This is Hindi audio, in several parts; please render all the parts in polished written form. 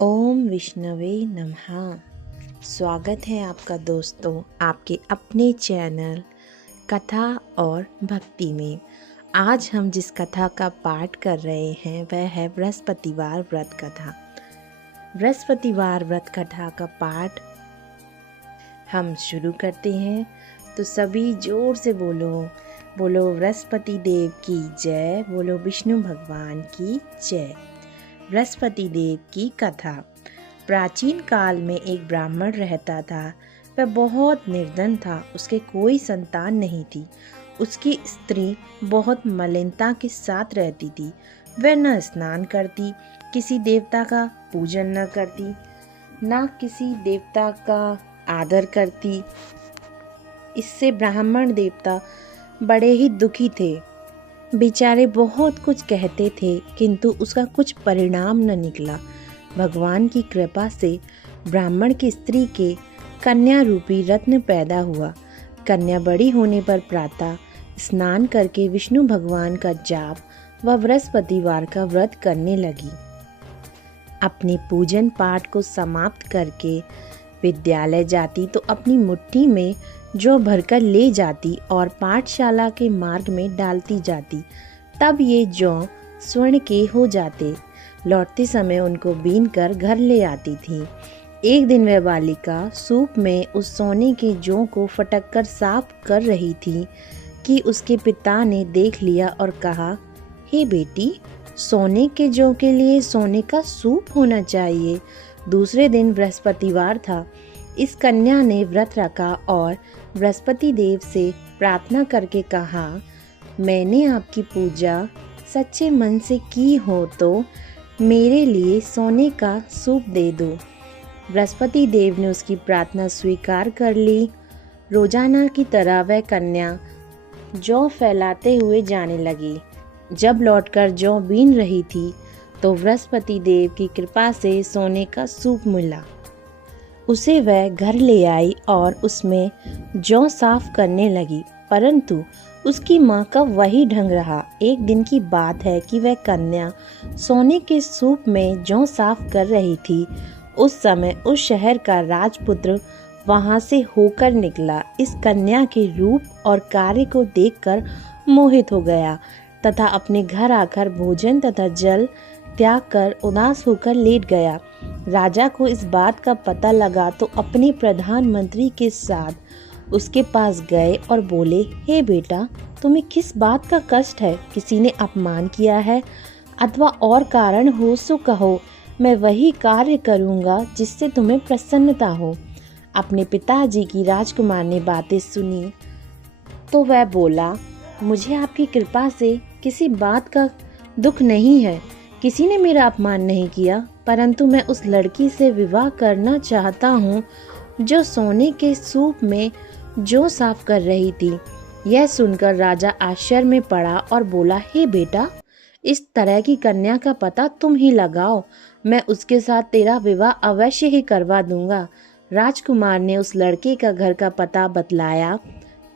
ओम विष्णवे नमः। स्वागत है आपका दोस्तों आपके अपने चैनल कथा और भक्ति में। आज हम जिस कथा का पाठ कर रहे हैं वह है बृहस्पतिवार व्रत कथा। बृहस्पतिवार व्रत कथा का पाठ हम शुरू करते हैं। तो सभी जोर से बोलो, बोलो बृहस्पति देव की जय, बोलो विष्णु भगवान की जय। बृहस्पति देव की कथा। प्राचीन काल में एक ब्राह्मण रहता था। वह बहुत निर्धन था, उसके कोई संतान नहीं थी। उसकी स्त्री बहुत मलिनता के साथ रहती थी। वह न स्नान करती, किसी देवता का पूजन न करती, न किसी देवता का आदर करती। इससे ब्राह्मण देवता बड़े ही दुखी थे। बेचारे बहुत कुछ कहते थे किंतु उसका कुछ परिणाम न निकला। भगवान की कृपा से ब्राह्मण की स्त्री के कन्या रूपी रत्न पैदा हुआ। कन्या बड़ी होने पर प्रातः स्नान करके विष्णु भगवान का जाप व बृहस्पतिवार का व्रत करने लगी। अपने पूजन पाठ को समाप्त करके विद्यालय जाती तो अपनी मुट्ठी में जौ भरकर ले जाती और पाठशाला के मार्ग में डालती जाती। तब ये जौ स्वर्ण के हो जाते। लौटते समय उनको बीन कर घर ले आती थी। एक दिन वह बालिका सूप में उस सोने के जौ को फटक कर साफ कर रही थी कि उसके पिता ने देख लिया और कहा, हे बेटी, सोने के जौ के लिए सोने का सूप होना चाहिए। दूसरे दिन बृहस्पतिवार था। इस कन्या ने व्रत रखा और बृहस्पति देव से प्रार्थना करके कहा, मैंने आपकी पूजा सच्चे मन से की हो तो मेरे लिए सोने का सूप दे दो। बृहस्पति देव ने उसकी प्रार्थना स्वीकार कर ली। रोजाना की तरह वह कन्या जौ फैलाते हुए जाने लगी। जब लौटकर जौ बीन रही थी तो बृहस्पति देव की कृपा से सोने का सूप मिला। उसे वह घर ले आई और उसमें जौ साफ करने लगी, परंतु उसकी माँ का वही ढंग रहा। एक दिन की बात है कि वह कन्या सोने के सूप में जौ साफ कर रही थी। उस समय उस शहर का राजपुत्र वहां से होकर निकला। इस कन्या के रूप और कार्य को देखकर मोहित हो गया तथा अपने घर आकर भोजन तथा जल त्याग कर उदास होकर लेट गया। राजा को इस बात का पता लगा तो अपने प्रधानमंत्री के साथ उसके पास गए और बोले, हे बेटा, तुम्हें किस बात का कष्ट है? किसी ने अपमान किया है अथवा और कारण हो सो कहो, मैं वही कार्य करूँगा जिससे तुम्हें प्रसन्नता हो। अपने पिताजी की राजकुमार ने बातें सुनी तो वह बोला, मुझे आपकी कृपा से किसी बात का दुख नहीं है। किसी ने मेरा अपमान नहीं किया, परंतु मैं उस लड़की से विवाह करना चाहता हूँ जो सोने के सूप में जौ साफ कर रही थी। यह सुनकर राजा आश्चर्य में पड़ा और बोला, हे बेटा, इस तरह की कन्या का पता तुम ही लगाओ, मैं उसके साथ तेरा विवाह अवश्य ही करवा दूंगा। राजकुमार ने उस लड़के का घर का पता बतलाया।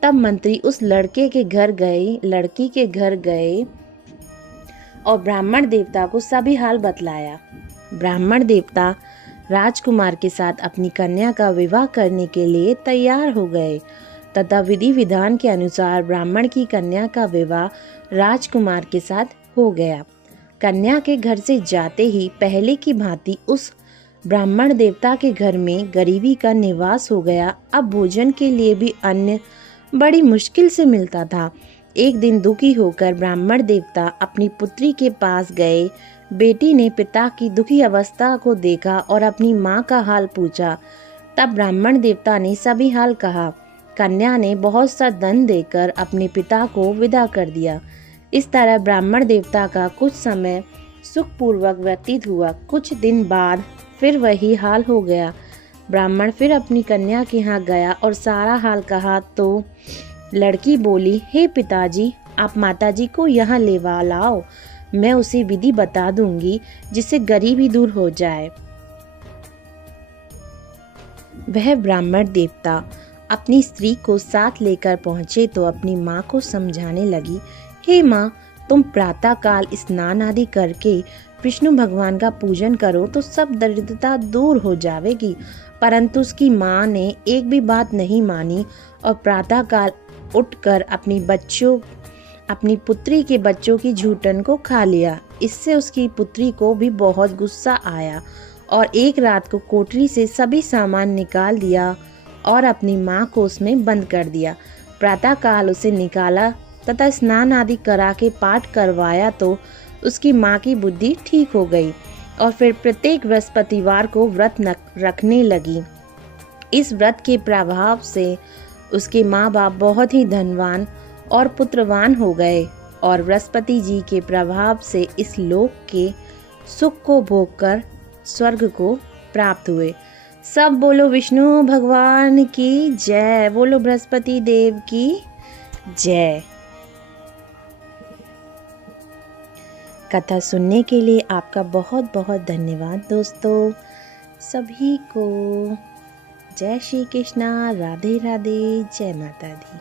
तब मंत्री उस लड़की के घर गए और ब्राह्मण देवता को सभी हाल बतलाया। ब्राह्मण देवता राजकुमार के साथ अपनी कन्या का विवाह करने के लिए तैयार हो गए तथा विधि विधान के अनुसार ब्राह्मण की कन्या का विवाह राजकुमार के साथ हो गया। कन्या के घर से जाते ही पहले की भांति उस ब्राह्मण देवता के घर में गरीबी का निवास हो गया। अब भोजन के लिए भी अन्न बड़ी मुश्किल से मिलता था। एक दिन दुखी होकर ब्राह्मण देवता अपनी पुत्री के पास गए। बेटी ने पिता की दुखी अवस्था को देखा और अपनी माँ का हाल पूछा। तब ब्राह्मण देवता ने सभी हाल कहा। कन्या ने बहुत सा धन देकर अपने पिता को विदा कर दिया। इस तरह ब्राह्मण देवता का कुछ समय सुखपूर्वक व्यतीत हुआ। कुछ दिन बाद फिर वही हाल हो गया। ब्राह्मण फिर अपनी कन्या के यहाँ गया और सारा हाल कहा तो लड़की बोली, हे पिताजी, आप माताजी को यहाँ ले लाओ, मैं उसे विधि बता दूंगी जिससे गरीबी दूर हो जाए। वह ब्राह्मण देवता अपनी स्त्री को साथ लेकर पहुंचे तो अपनी माँ को समझाने लगी, हे माँ, तुम प्रातः काल स्नान आदि करके विष्णु भगवान का पूजन करो तो सब दरिद्रता दूर हो जाएगी। परंतु उसकी माँ ने एक भी बात नहीं मानी और प्रातःकाल उठकर अपनी पुत्री के बच्चों की झूठन को खा लिया। इससे उसकी पुत्री को भी बहुत गुस्सा आया और एक रात को कोठरी से सभी सामान निकाल दिया और अपनी माँ को उसमें बंद कर दिया। प्रातःकाल उसे निकाला तथा स्नान आदि करा के पाठ करवाया तो उसकी माँ की बुद्धि ठीक हो गई और फिर प्रत्येक बृहस्पतिवार को व्रत रखने लगी। इस व्रत के प्रभाव से उसके माँ बाप बहुत ही धनवान और पुत्रवान हो गए और बृहस्पति जी के प्रभाव से इस लोक के सुख को भोगकर स्वर्ग को प्राप्त हुए। सब बोलो विष्णु भगवान की जय, बोलो बृहस्पति देव की जय। कथा सुनने के लिए आपका बहुत बहुत धन्यवाद दोस्तों। सभी को जय श्री कृष्णा, राधे राधे, जय माता दी।